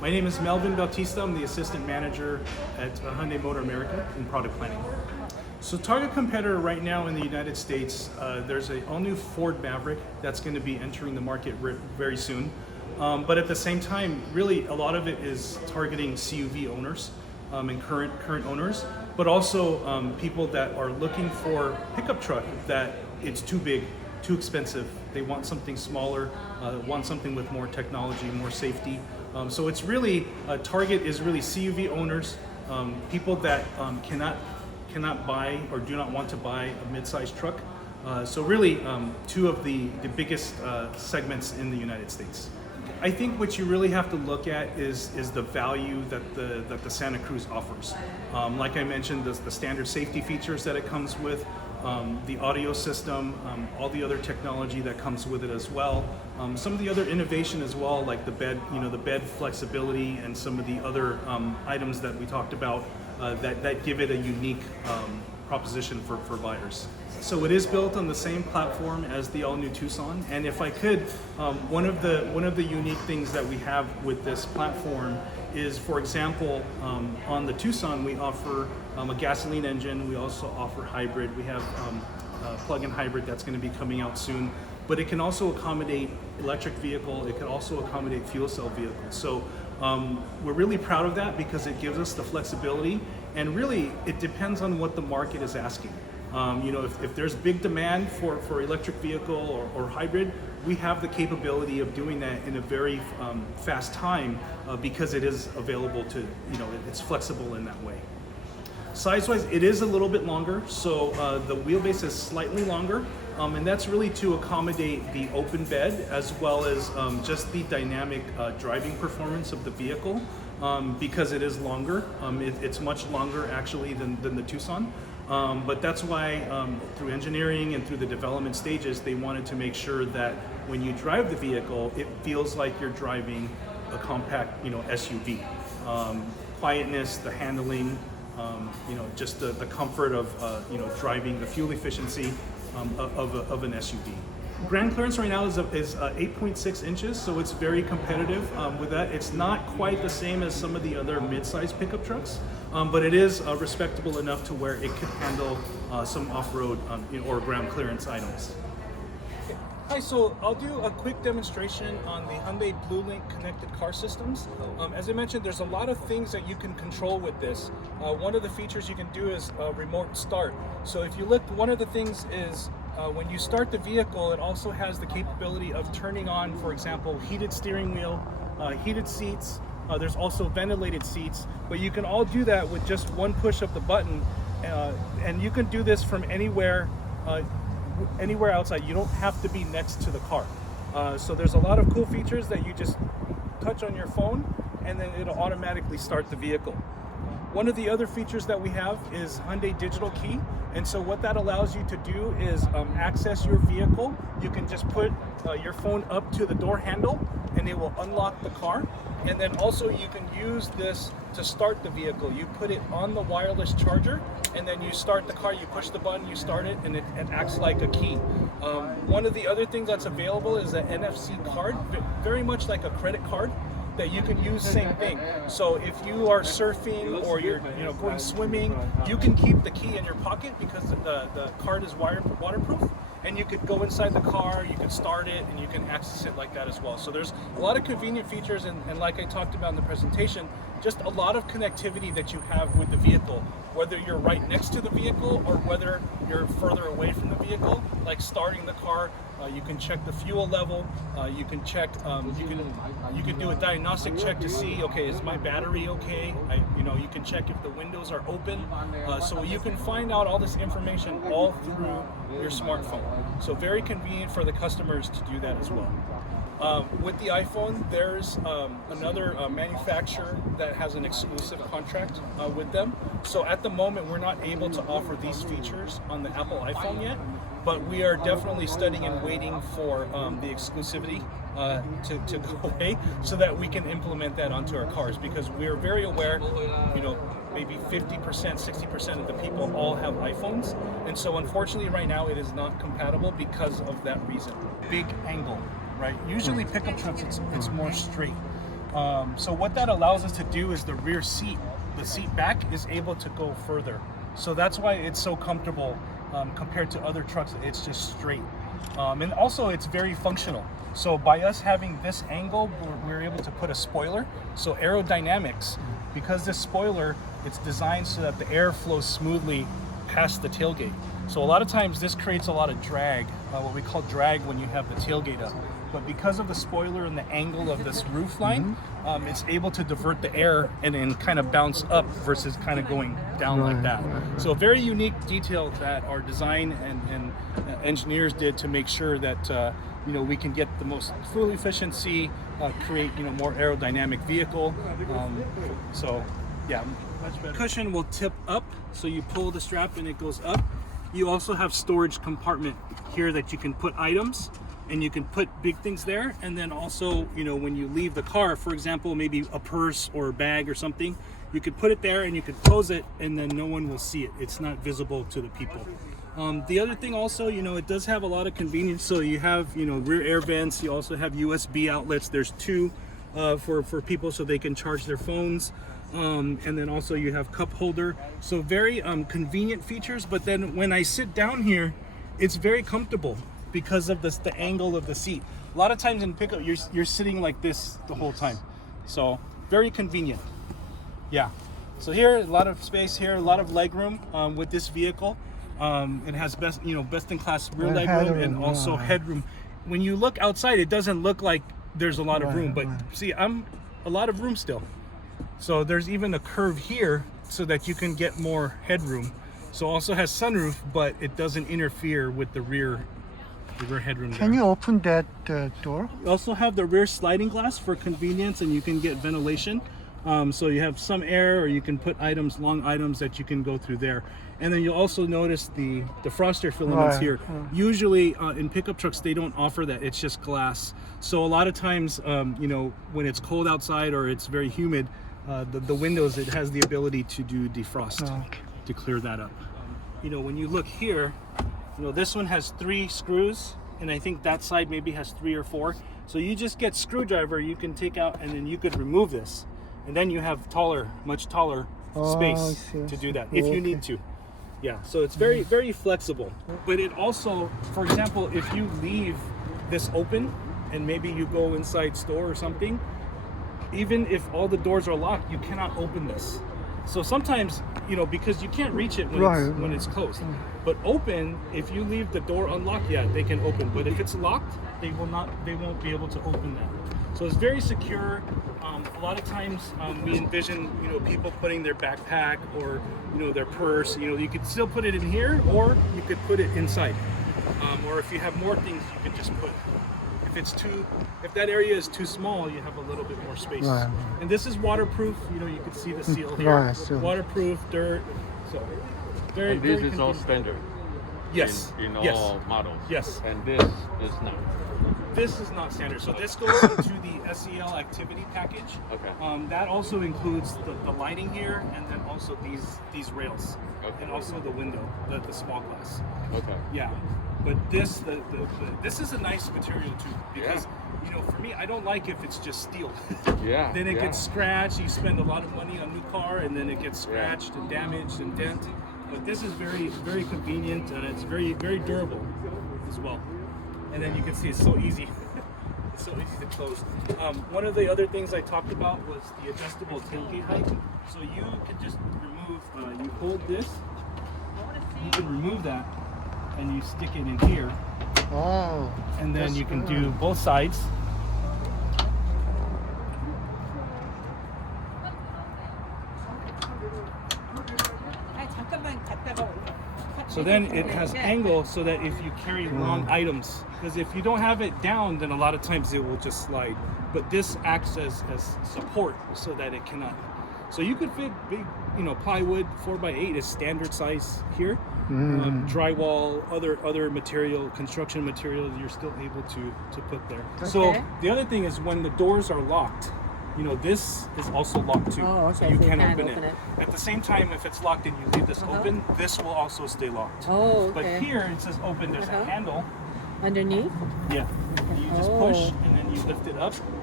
My name is Melvyn Bautista. I'm the Assistant Manager at Hyundai Motor America in Product Planning. So target competitor right now in the United States, there's an all-new Ford Maverick that's going to be entering the market very soon. But at the same time, really a lot of it is targeting CUV owners and current owners, but also people that are looking for pickup truck that it's too big, too expensive. They want something smaller, want something with more technology, more safety. So it's really, target is really CUV owners, people that cannot buy or do not want to buy a mid-sized truck. So really two of the biggest segments in the United States. I think what you really have to look at is the value that the Santa Cruz offers. Like I mentioned, the standard safety features that it comes with, the audio system, all the other technology that comes with it as well. Some of the other innovation as well, like the bed, the bed flexibility and some of the other items that we talked about that give it a unique proposition for buyers. So it is built on the same platform as the all-new Tucson, and if I could, one of the unique things that we have with this platform is, for example, on the Tucson we offer a gasoline engine. We also offer hybrid. We have a plug-in hybrid that's going to be coming out soon, but it can also accommodate electric vehicle. It can also accommodate fuel cell vehicles. So we're really proud of that because it gives us the flexibility, and really it depends on what the market is asking. If there's big demand for electric vehicle or hybrid, we have the capability of doing that in a very fast time because it is available to, it's flexible in that way. Size-wise, it is a little bit longer, so the wheelbase is slightly longer, and that's really to accommodate the open bed as well as just the dynamic driving performance of the vehicle because it is longer. It's much longer actually than the Tucson. But that's why through engineering and through the development stages, they wanted to make sure that when you drive the vehicle, it feels like you're driving a compact, SUV. Quietness, the handling, just the comfort of, driving, the fuel efficiency of an SUV. Ground clearance right now is 8.6 inches, so it's very competitive with that. It's not quite the same as some of the other mid-sized pickup trucks, but it is respectable enough to where it could handle some off-road or ground clearance items. Hi, so I'll do a quick demonstration on the Hyundai BlueLink connected car systems. As I mentioned, there's a lot of things that you can control with this. One of the features you can do is remote start. So if you look, one of the things is when you start the vehicle, it also has the capability of turning on, for example, heated steering wheel, heated seats. There's also ventilated seats, but you can all do that with just one push of the button, and you can do this from anywhere outside. You don't have to be next to the car. So there's a lot of cool features that you just touch on your phone, and then it'll automatically start the vehicle. One of the other features that we have is Hyundai Digital Key, and so what that allows you to do is access your vehicle. You can just put your phone up to the door handle and it will unlock the car, and then also you can use this to start the vehicle. You put it on the wireless charger and then you start the car, you push the button, you start it, and it acts like a key. One of the other things that's available is an NFC card, very much like a credit card, that you can use, same thing. So if you are surfing or you're going swimming, you can keep the key in your pocket because the card is waterproof, and you could go inside the car, you can start it, and you can access it like that as well. So there's a lot of convenient features, and like I talked about in the presentation, just a lot of connectivity that you have with the vehicle, whether you're right next to the vehicle or whether you're further away from the vehicle, like starting the car. You can check the fuel level. You can check. You can do a diagnostic check to see, okay, is my battery okay? You can check if the windows are open. So you can find out all this information all through your smartphone. So very convenient for the customers to do that as well. With the iPhone, there's another manufacturer that has an exclusive contract with them. So at the moment, we're not able to offer these features on the Apple iPhone yet, but we are definitely studying and waiting for the exclusivity to go away so that we can implement that onto our cars, because we're very aware, maybe 50%, 60% of the people all have iPhones, and so unfortunately right now it is not compatible because of that reason. Big angle, right? Usually pickup trucks, it's more straight. So what that allows us to do is the rear seat, the seat back is able to go further. So that's why it's so comfortable compared to other trucks. It's just straight. And also it's very functional. So by us having this angle, we're able to put a spoiler. So aerodynamics, because this spoiler, it's designed so that the air flows smoothly past the tailgate. So a lot of times this creates a lot of drag, what we call drag when you have the tailgate up. But because of the spoiler and the angle of this roof line, it's able to divert the air and then kind of bounce up versus kind of going down like that. So a very unique detail that our design and engineers did to make sure that we can get the most fuel efficiency, create more aerodynamic vehicle. So yeah, much better. Cushion will tip up, so you pull the strap and it goes up. You also have storage compartment here that you can put items. And you can put big things there, and then also, when you leave the car, for example, maybe a purse or a bag or something, you could put it there and you could close it, and then no one will see it. It's not visible to the people. The other thing also, it does have a lot of convenience. So you have, rear air vents. You also have USB outlets. There's two for people so they can charge their phones. And then also you have cup holder. So very convenient features. But then when I sit down here, it's very comfortable, because of the angle of the seat. A lot of times in pickup, you're sitting like this the whole time. So very convenient. Yeah. So here, a lot of space here, a lot of leg room with this vehicle. It has best in class rear leg room and also headroom. When you look outside, it doesn't look like there's a lot of room, but see, I'm a lot of room still. So there's even a curve here so that you can get more headroom. So also has sunroof, but it doesn't interfere with the rear headroom. Can you open that door? You also have the rear sliding glass for convenience, and you can get ventilation. So you have some air, or you can put long items that you can go through there. And then you'll also notice the defroster filaments here. Usually in pickup trucks, they don't offer that. It's just glass. So a lot of times, when it's cold outside or it's very humid, the windows, it has the ability to do defrost to clear that up. When you look here, this one has 3 screws, and I think that side maybe has 3 or 4. So you just get screwdriver, you can take out, and then you could remove this. And then you have much taller space to do that if you need to. Yeah, so it's very, very flexible. But it also, for example, if you leave this open and maybe you go inside store or something, even if all the doors are locked, you cannot open this. So sometimes, because you can't reach it when it's closed. But open, if you leave the door unlocked, they can open. But if it's locked, they won't be able to open that. So it's very secure. A lot of times we envision, people putting their backpack or, their purse. You could still put it in here, or you could put it inside. Or if you have more things, you could just put. If that area is too small, you have a little bit more space. And this is waterproof. You can see the seal here. Waterproof, dirt. So very. And this is all standard. Yes. In all models. Yes. And this is not. This is not standard. So this goes into the SEL activity package. Okay. That also includes the lighting here, and then also these rails, and also the window, the small glass. Okay. Yeah. But this is a nice material too, because for me, I don't like if it's just steel. Yeah. Then it gets scratched. You spend a lot of money on new car, and then it gets scratched and damaged and dent. But this is very, very convenient, and it's very, very durable as well. And then you can see it's so easy. It's so easy to close. One of the other things I talked about was the adjustable tailgate height. So you can just remove. You hold this. You can remove that, and you stick it in here. And then you can do both sides. So then it has angle so that if you carry long items, because if you don't have it down, then a lot of times it will just slide. But this acts as support so that it cannot. So you could fit big, plywood 4x8 is standard size here. Drywall, other material, construction materials, you're still able to put there. So the other thing is when the doors are locked, this is also locked too. So you can open it. At the same time, if it's locked and you leave this open, this will also stay locked. But here it says open, there's a handle. Underneath? Yeah. You just push and then you lift it up,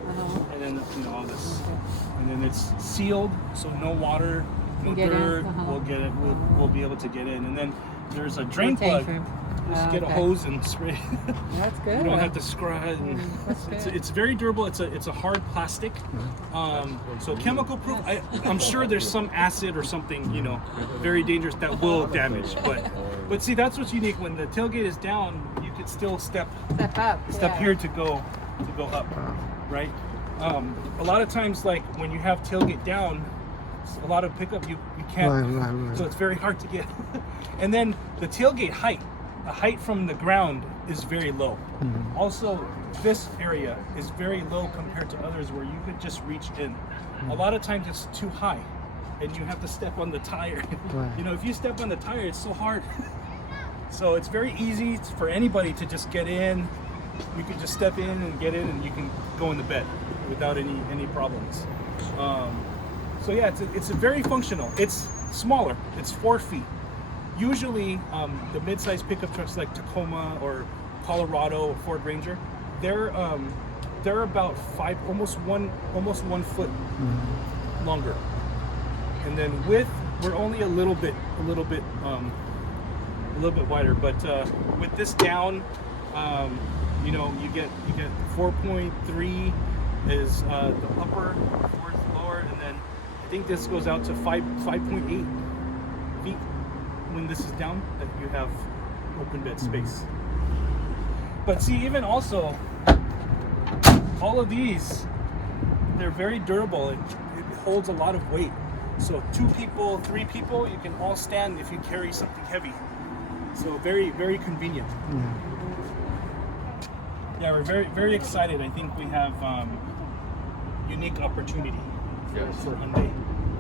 and then all this, and then it's sealed, so no water, no Get in, dirt. We'll get it. We'll be able to get in, and then there's a drain tank plug. room. Just get a hose and spray. That's good. You don't have to scrub it. And it's very durable. It's a hard plastic, so chemical proof. I'm sure there's some acid or something, very dangerous that will damage. But see, that's what's unique. When the tailgate is down, you could still step Step here to go up, right? A lot of times, like when you have tailgate down, a lot of pickup you can't. Right. So it's very hard to get. And then the tailgate height. The height from the ground is very low. Also, this area is very low compared to others where you could just reach in. A lot of times it's too high and you have to step on the tire. Right. If you step on the tire, it's so hard. So it's very easy for anybody to just get in. You can just step in and get in and you can go in the bed without any problems. So yeah, it's very functional. It's smaller, it's 4 feet. Usually, the mid-sized pickup trucks like Tacoma or Colorado or Ford Ranger, they're about almost one foot longer, and then width we're only a little bit wider. But with this down, you get 4.3 is the upper, 4 is lower, and then I think this goes out to 5.8 feet. When this is down, that you have open bed space. But see, even also, all of these, they're very durable. It holds a lot of weight. So 2 people, 3 people, you can all stand if you carry something heavy. So very, very convenient. Yeah, we're very, very excited. I think we have unique opportunity for Hyundai.